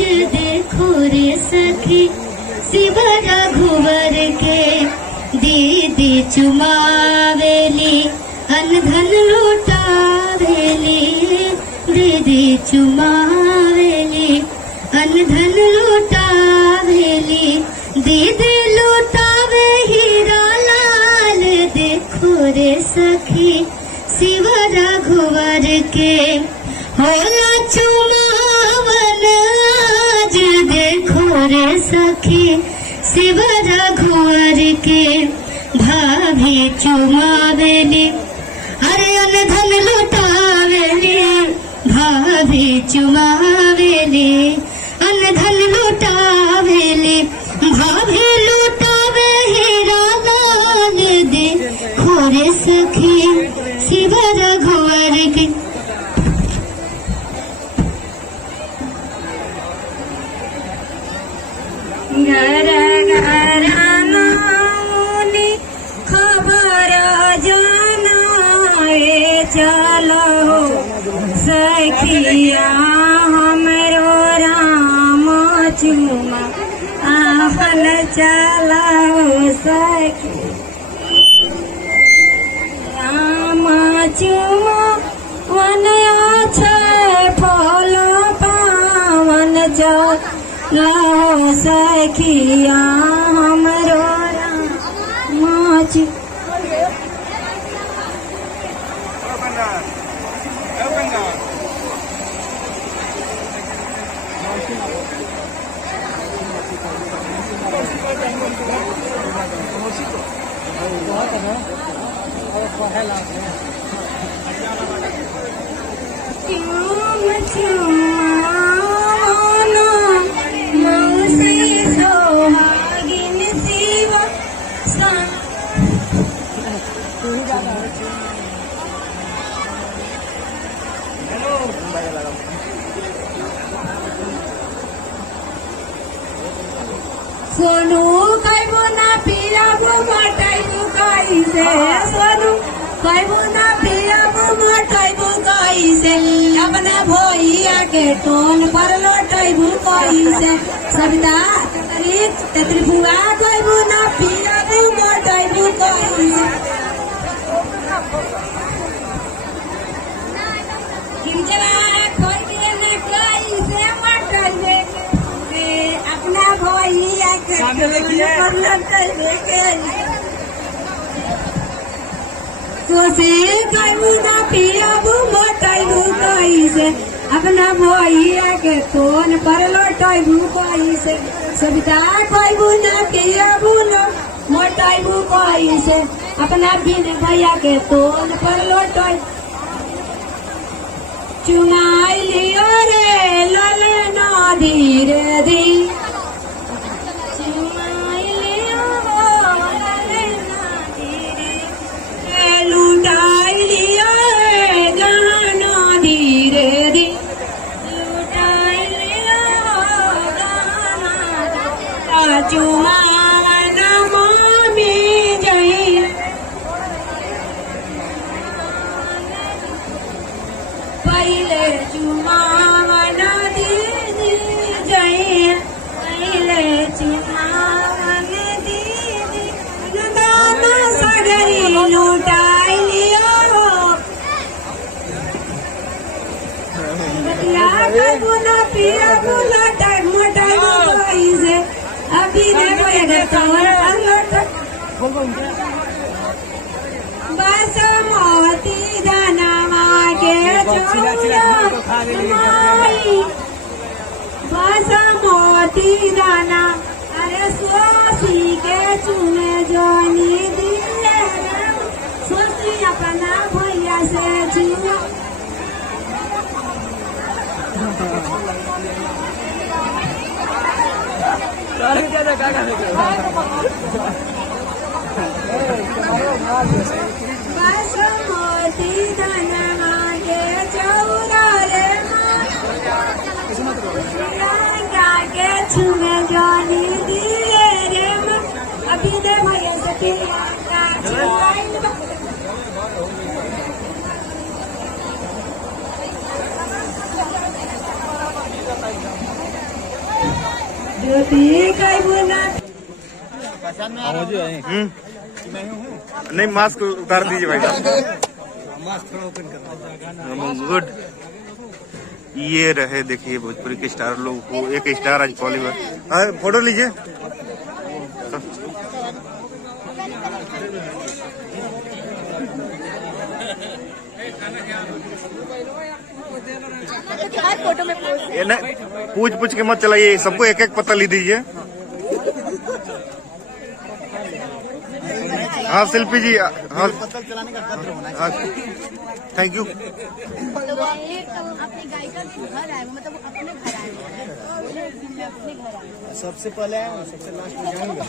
आज देखो रे सखी शिव रघुवर के दीदी चुमावेली अनधन लुटावेली दीदी चुमावेली अनधन लुटावेली दीदी लुटावे हीरा लाल देखो रे सखी शिव रघुवर के होला चुमावन आज देखो रे सखी शिव रघुवर के भाभी चुमावेली अरे अनधन लुटावेली भाभी चुमावेली अनधन लुटावेली भाभी लुटावे हीरा लाल देखो रे सखी शिव रघुवर के घर घर नौनी खबर जनाए चलो सखिया हमरो राम चुमा आहन चलो सखी राम चुमा वन फल पावन चलो सखिया हमरो राम सोनू कैबो ना पिया मटाई बुकाई से सोनू कैबो ना पिया मटाई बुकाई से अपना भैया के टोन पर लौटाई बुकाई से सविता त्रिभुआ कैबो ना पिया मटाई बुकाई से अपना भैया सोसे कैबुना पिया मोटाई भूकाई से अपना भैया के तोन पर लौटाई भूकाई से सविता कैबुना पिया मोटाई भूकाई से अपना बिन भैया के तोन पर लौटाई चुमाई लियो रे ललना धीरे धीरे बासमती धनवा के बासमती दाना अरे सोसी के चुने जोनी दिए सोसी अपना भैया से चुना बासमती धनवा के चौरा रे के छुमे जानी दिए रे अभी दे भैया से ज्योति खाइबू ना। नहीं मास्क उतार दीजिए भाई साहब। गुड। ये रहे देखिए भोजपुरी के स्टार लोग को, एक स्टार आज बॉलीवुड। फोटो लीजिए। फोटो में ये न पूछ पूछ के मत चलाइए, सबको एक एक पत्ता ली दीजिए। हाँ शिल्पी जी, हाँ चलाने का कद्र होना हाँ थैंक यू। तो वो अपनी गायिका के घर आए, मतलब वो अपने घर आए हैं, अपने घर आए। सबसे पहले आया सबसे लास्ट में जाऊंगा।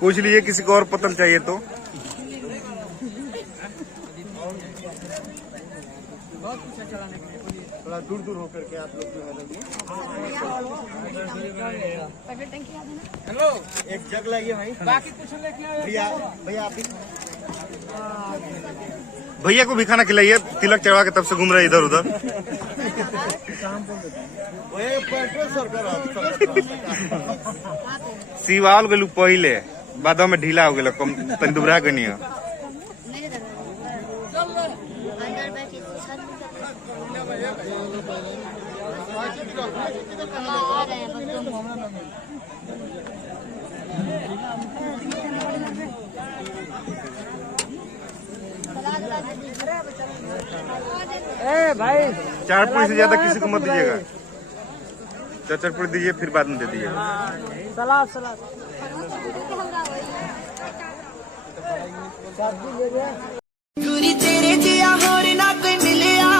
पूछ लीजिए किसी को और पतंग चाहिए तो। थोड़ा दूर दूर होकर के आप लोग जो है हेलो एक जग लाइए भाई, बाकी कुछ लेके आए भैया। भैया आप भैया को भी खाना खिलाइए, तिलक चढ़वा के तब से घूम रहे इधर उधर। शिवाल गेलू पहले, बाद में ढीला हो गया, कम तनी दुबरा के नहीं है। भाई 4 पूरी से ज्यादा किसी को मत दीजिएगा। 4 पूरी दीजिए, फिर बाद में दे दीजिएगा। सलाद सलाद गुरी तेरे जिया होर ना कोई मिलिया,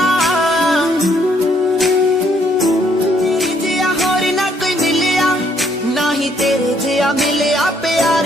तेरे जिया होर ना कोई मिलिया, ना ही तेरे जिया मिलिया प्यार।